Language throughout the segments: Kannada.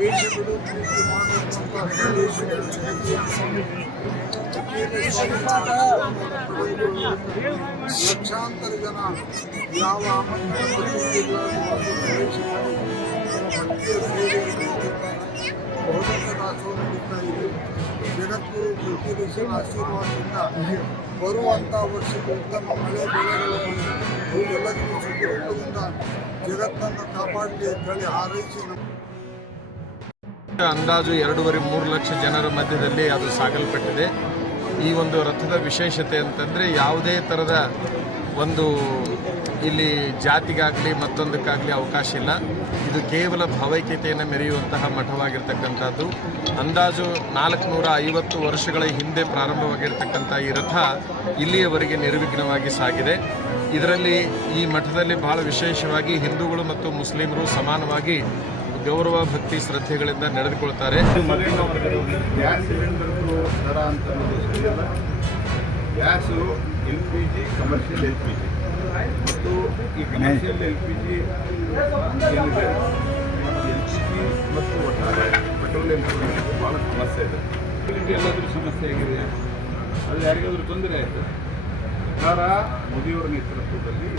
ದೇಶಗಳು ಪ್ರೀತಿ ಮಾಡುವಂಥ ಲಕ್ಷಾಂತರ ಜನ ಯಾವ ಬಹುತೇಕ ದಾಸೋಹ ನಡೀತಾ ಇದೆ. ಜಗದ್ಗುರು ಪ್ರತಿದೇಶದ ಆಶೀರ್ವಾದದಿಂದ ಬರುವಂಥ ವರ್ಷದ ಉತ್ತಮ ಮಳೆ ಬೆಳೆಗಳು ಎಲ್ಲರಿಗೂ ಸುಖರೂಪದಿಂದ ಜಗತ್ತನ್ನು ಕಾಪಾಡಲಿ ಅಂತೇಳಿ ಹಾರೈಸಿ ಅಂದಾಜು 2.5-3 ಲಕ್ಷ ಜನರ ಮಧ್ಯದಲ್ಲಿ ಅದು ಸಾಗಲ್ಪಟ್ಟಿದೆ. ಈ ಒಂದು ರಥದ ವಿಶೇಷತೆ ಅಂತಂದರೆ ಯಾವುದೇ ಥರದ ಒಂದು ಇಲ್ಲಿ ಜಾತಿಗಾಗಲಿ ಮತ್ತೊಂದಕ್ಕಾಗಲಿ ಅವಕಾಶ ಇಲ್ಲ. ಇದು ಕೇವಲ ಭಾವೈಕ್ಯತೆಯನ್ನು ಮೆರೆಯುವಂತಹ ಮಠವಾಗಿರ್ತಕ್ಕಂಥದ್ದು. ಅಂದಾಜು 450 ವರ್ಷಗಳ ಹಿಂದೆ ಪ್ರಾರಂಭವಾಗಿರ್ತಕ್ಕಂಥ ಈ ರಥ ಇಲ್ಲಿಯವರೆಗೆ ನಿರ್ವಿಘ್ನವಾಗಿ ಸಾಗಿದೆ. ಇದರಲ್ಲಿ ಈ ಮಠದಲ್ಲಿ ಬಹಳ ವಿಶೇಷವಾಗಿ ಹಿಂದೂಗಳು ಮತ್ತು ಮುಸ್ಲಿಮರು ಸಮಾನವಾಗಿ ಗೌರವ ಭಕ್ತಿ ಶ್ರದ್ಧೆಗಳಿಂದ ನಡೆದುಕೊಳ್ತಾರೆ. ಮಧ್ಯಮ ವರ್ಗದವರಿಗೆ ಗ್ಯಾಸ್ ಸಿಲಿಂಡರ್ಗಳು ದರ ಅಂತ ಸರಿಯಲ್ಲ. ಗ್ಯಾಸು LPG, ಕಮರ್ಷಿಯಲ್ LPG ಮತ್ತು ಈ ಕಮರ್ಷಿಯಲ್ LPG ಏನಿದೆ LPG ಮತ್ತು ಒಟ್ಟಾರೆ ಪೆಟ್ರೋಲಿಯಂ ಭಾಳ ಸಮಸ್ಯೆ ಇದೆ. ಎಲ್ಲಾದರೂ ಸಮಸ್ಯೆ ಆಗಿದೆ, ಅದು ಯಾರಿಗಾದರೂ ತೊಂದರೆ ಆಯಿತು. ಸರ್ಕಾರ ಮೋದಿಯವರ ನೇತೃತ್ವದಲ್ಲಿ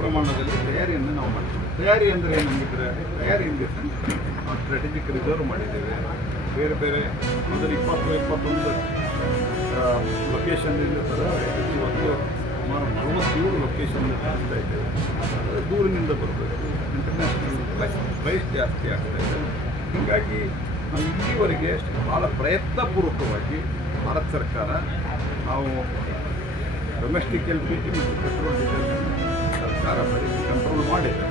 ಪ್ರಮಾಣದಲ್ಲಿ ತಯಾರಿಯನ್ನು ನಾವು ಮಾಡ್ತೀವಿ. ತಯಾರಿ ಅಂದರೆ ಏನಂಗಿದ್ರೆ ತಯಾರಿ ನಾವು ಸ್ಟ್ರಾಟಜಿಕ್ ರಿಸರ್ವ್ ಮಾಡಿದ್ದೇವೆ. ಬೇರೆ ಬೇರೆ ಮೊದಲು 20-21 ಲೊಕೇಶನ್ನಿಂದ ಇವತ್ತು ಸುಮಾರು 47 ಲೊಕೇಶನ್ ತರಿಸ್ತಾ ಇದ್ದೇವೆ. ದೂರಿನಿಂದ ಬರಬೇಕು, ಇಂಟರ್ನ್ಯಾಷನಲ್ ಪ್ರೈಸ್ ಜಾಸ್ತಿ ಆಗ್ತಾ ಇದೆ. ಹೀಗಾಗಿ ನಾವು ಇಲ್ಲಿವರೆಗೆ ಭಾಳ ಪ್ರಯತ್ನಪೂರ್ವಕವಾಗಿ ಭಾರತ ಸರ್ಕಾರ ನಾವು ಡೊಮೆಸ್ಟಿಕ್ LPG ಮತ್ತು ಪೆಟ್ರೋಲ್ ಡೀಸೆಲ್ ಸರ್ಕಾರ ಕಂಟ್ರೋಲ್ ಮಾಡಿದೆ.